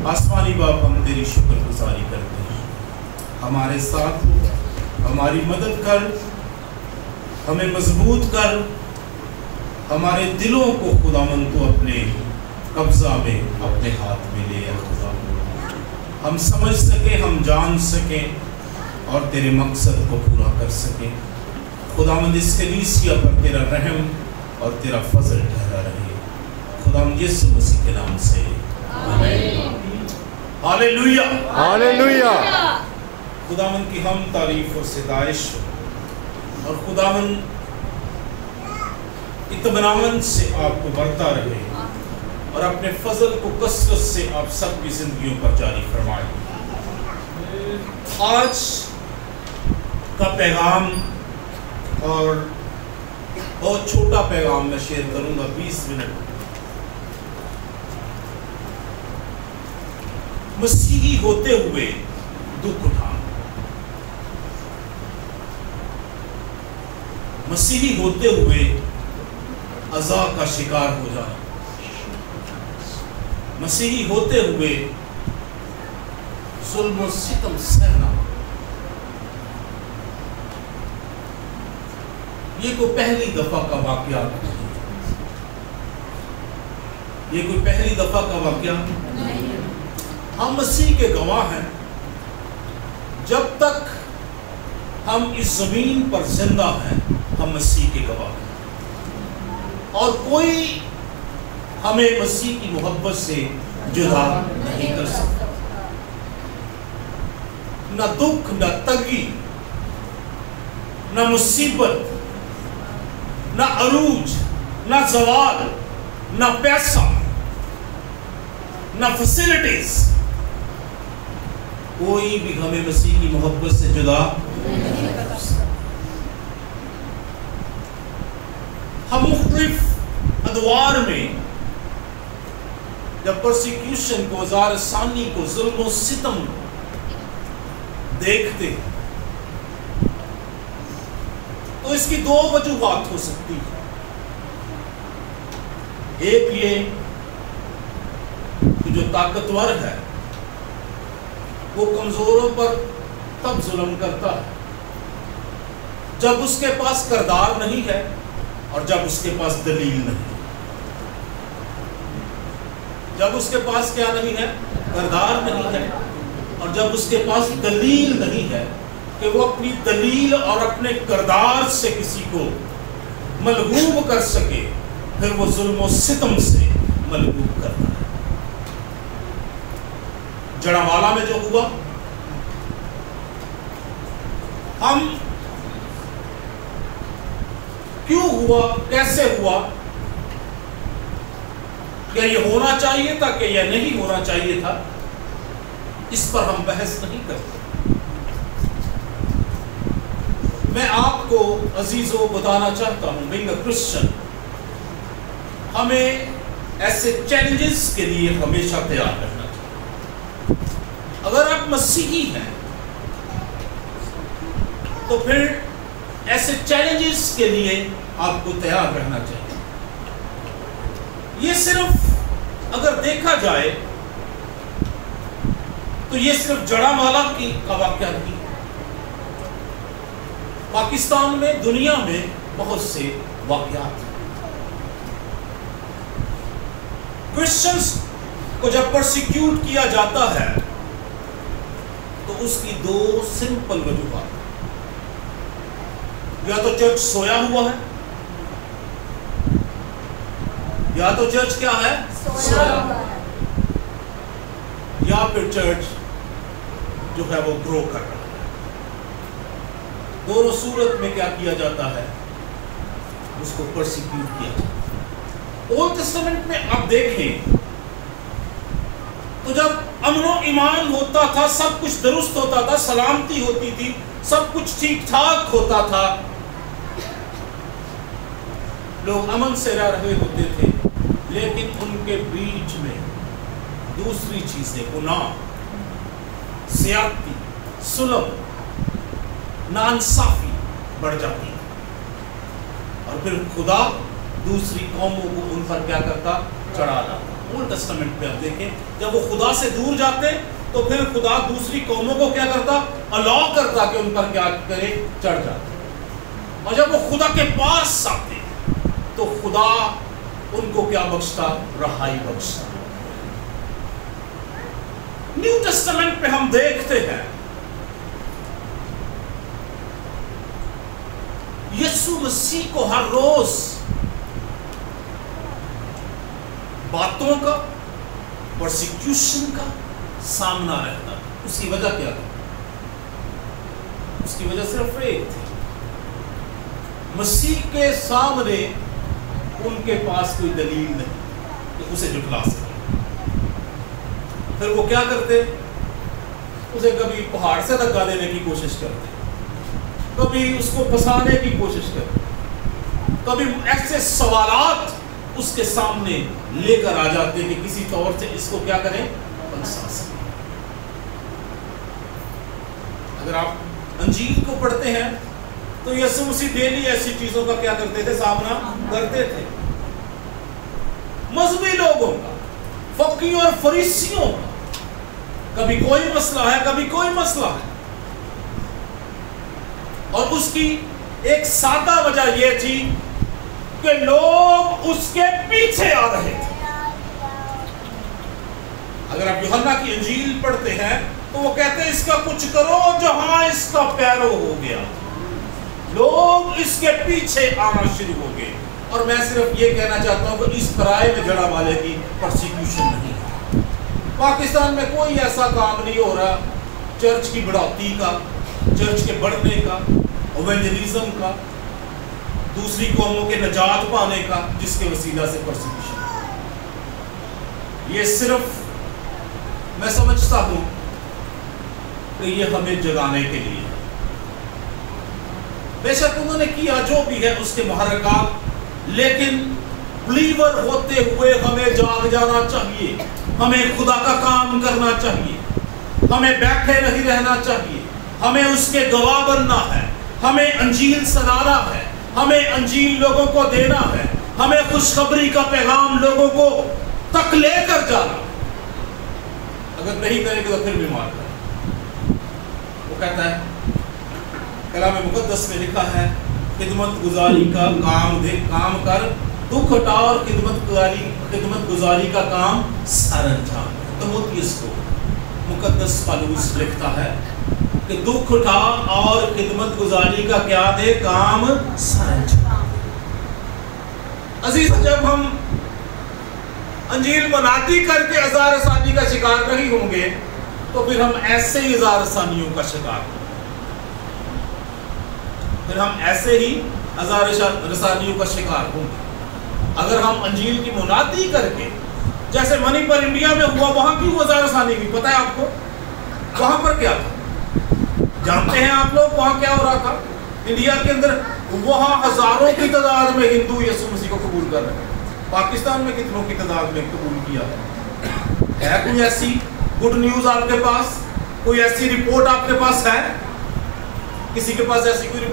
आसमानी बाप, हम तेरी शुक्रगुजारी करते हैं, हमारे साथ हो, हमारी मदद कर, हमें मजबूत कर, हमारे दिलों को खुदावंद तू अपने कब्जा में, अपने हाथ में ले आ खुदा, हम समझ सके, हम जान सके और तेरे मकसद को पूरा कर सके। खुदावंद इस कलीसिया पर तेरा रहम और तेरा फजल ठहरा रहे, खुदावंद यीशु मसीह के नाम से आमीन। Hallelujah hallelujah. खुदावंद की हम तारीफ और सिताइश और खुदावंद इत्मीनान से आपको बढ़ता रहे और अपने फजल को कसरत से आप सबकी जिंदगियों पर जारी फरमाए। आज का पैगाम और बहुत छोटा पैगाम मैं शेयर करूंगा, 20 मिनट। मसीही होते हुए दुख उठाना, मसीही होते हुए अज़ा का शिकार हो जाना, मसीही होते हुए जुल्म और सितम सहना, ये कोई पहली दफा का वाकया नहीं, ये कोई पहली दफा का वाकया नहीं। हम मसीह के गवाह हैं। जब तक हम इस जमीन पर जिंदा हैं, हम मसीह के गवाह हैं और कोई हमें मसीह की मोहब्बत से जुदा नहीं कर सकता। न दुख, न तंगी, न मुसीबत, न अरूज, न जवाल, न पैसा, न फैसिलिटीज, कोई भी हमें मसीह की मोहब्बत से जुदा नहीं कर सकता। हम मुख्तलिफ अदवार में जब परसिक्यूशन को, ज़ार सानी को, जुल्म और सितम देखते हैं तो इसकी दो वजूहात हो सकती है। एक ये कि जो ताकतवर है वो कमजोरों पर तब जुल्म करता है जब उसके पास करदार नहीं है और जब उसके पास दलील नहीं है। जब उसके पास क्या नहीं है, करदार नहीं है, और जब उसके पास दलील नहीं है कि वो अपनी दलील और अपने करदार से किसी को मलगूब कर सके, फिर वो जुल्म और सितम से मलगूब करता है। जड़ावाला में जो हुआ, हम क्यों हुआ, कैसे हुआ, क्या ये होना चाहिए था कि यह नहीं होना चाहिए था, इस पर हम बहस नहीं करते। मैं आपको अजीजों बताना चाहता हूं, बीइंग अ क्रिश्चियन, हमें ऐसे चैलेंजेस के लिए हमेशा तैयार रहना चाहिए। अगर आप मसीही हैं तो फिर ऐसे चैलेंजेस के लिए आपको तैयार रहना चाहिए। ये सिर्फ अगर देखा जाए तो ये सिर्फ जड़ावाला का वाकया नहीं, पाकिस्तान में, दुनिया में बहुत से वाकयात। क्रिश्चियंस को जब परसिक्यूट किया जाता है तो उसकी दो सिंपल वजूहात, या तो चर्च सोया हुआ है, या तो चर्च क्या है, सोया हुआ है, या फिर चर्च जो है वो ग्रो कर रहा है। दोनों सूरत में क्या किया जाता है, उसको परसिक्यूट किया जाता है। ओल्ड टेस्टामेंट में आप देखें तो जब अमनो ईमान होता था, सब कुछ दुरुस्त होता था, सलामती होती थी, सब कुछ ठीक ठाक होता था, लोग अमन से रह रहे होते थे, लेकिन उनके बीच में दूसरी चीजें, गुनाह, ज़्यादती, सुलम, नाइंसाफी बढ़ जाती और फिर खुदा दूसरी कौमों को उन पर क्या करता, चढ़ा लाता। اولڈ ٹیسٹمنٹ پہ آپ دیکھیں جب وہ خدا سے دور جاتے تو پھر خدا دوسری قوموں کو کیا کرتا؟ الاؤ کرتا کہ ان پر کیا کرے؟ چڑھ جاتے. اور جب وہ خدا کے پاس آتے تو خدا ان کو کیا بخشتا؟ رہائی بخشتا. نیو ٹیسٹمنٹ پہ ہم دیکھتے ہیں یسوع مسیح کو ہر روز باتوں کا پرسیکیوشن کا سامنا رہتا. اس کی وجہ کیا تھی؟ اس کی وجہ صرف ایک تھی، مسیح کے سامنے ان کے پاس کوئی دلیل نہیں کہ اسے جھٹلا سکے. پھر وہ کیا کرتے؟ اسے کبھی پہاڑ سے دھکا دینے کی کوشش کرتے، کبھی اس کو پھنسانے کی کوشش کرتے، کبھی ایسے سوالات اس کے سامنے لے کر آ جاتے کہ کسی طور سے اس کو کیا کریں؟ پھنسا سکیں. اگر آپ انجیل کو پڑھتے ہیں تو یسوع مسیح ڈیلی ایسی چیزوں کا کیا کرتے تھے؟ سامنا کرتے تھے. مذہبی لوگوں کا، فقیوں اور فریسیوں کا کبھی کوئی مسئلہ ہے، کبھی کوئی مسئلہ ہے، اور اس کی ایک سادہ وجہ یہ تھی کہ لوگ اس کے پیچھے آ رہے تھے. اگر آپ یوحنا کی انجیل پڑھتے ہیں تو وہ کہتے ہیں اس کا کچھ کرو جہاں اس کا پیرو ہو گیا. لوگ اس کے پیچھے آنا شروع ہو گئے. اور میں صرف یہ کہنا چاہتا ہوں کہ اس پرائے میں جڑا والے کی پرسیکیوشن نہیں ہے. پاکستان میں کوئی ایسا کام نہیں ہو رہا چرچ کی بڑھوتی کا، چرچ کے بڑھنے کا، ایونجلزم کا، دوسری قوموں کے نجات پانے کا، جس کے وسیلہ سے پرسیکیوشن. یہ صرف میں سمجھتا ہوں کہ یہ ہمیں جگانے کے لیے، بے شک انہوں نے کیا جو بھی ہے اس کے محرکات، لیکن بلیور ہوتے ہوئے ہمیں جاگ جانا چاہیے. ہمیں خدا کا کام کرنا چاہیے، ہمیں بیٹھے نہیں رہنا چاہیے، ہمیں اس کے گواہ بننا ہے، ہمیں انجیل سنانا ہے، ہمیں انجیل لوگوں کو دینا ہے، ہمیں خوشخبری کا پیغام لوگوں کو تک لے کر جانا. اگر نہیں کریں گے تو پھر بیمار کریں. وہ کہتا ہے کلام مقدس میں لکھا ہے خدمت گزاری کا کام کر، دکھ ہٹا اور خدمت گزاری کا کام سر انجام. تimotheus کو مقدس پالوس لکھتا ہے کہ دکھ اٹھا اور خدمت گزاری کا کیا دے؟ کام سر انجام. عزیز، جب ہم انجیل منادی کر کے ہزار ثانی کا شکار نہیں ہوں گے تو پھر ہم ایسے ہی ہزار ثانیوں کا شکار ہوں گے. پھر ہم ایسے ہی ہزار ثانیوں کا شکار ہوں گے. اگر ہم انجیل کی منادی کر کے، جیسے منی پر انڈیا میں ہوا، وہاں کیوں ہزار ثانی کی؟ پتہ ہے آپ کو وہاں پر کیا تھا؟ جانتے ہیں آپ لوگ وہاں کیا ہو رہا تھا؟ انڈیا کے اندر وہاں ہزاروں کی تعداد میں ہندو یسوع مسیح کو قبول کر رہے ہیں. پاکستان میں کتنوں کی تعداد میں قبول کیا ہے؟ کوئی ایسی گڈ نیوز آپ کے پاس؟ کوئی ایسی رپورٹ آپ کے پاس ہے؟ کسی کے پاس ایسی کوئی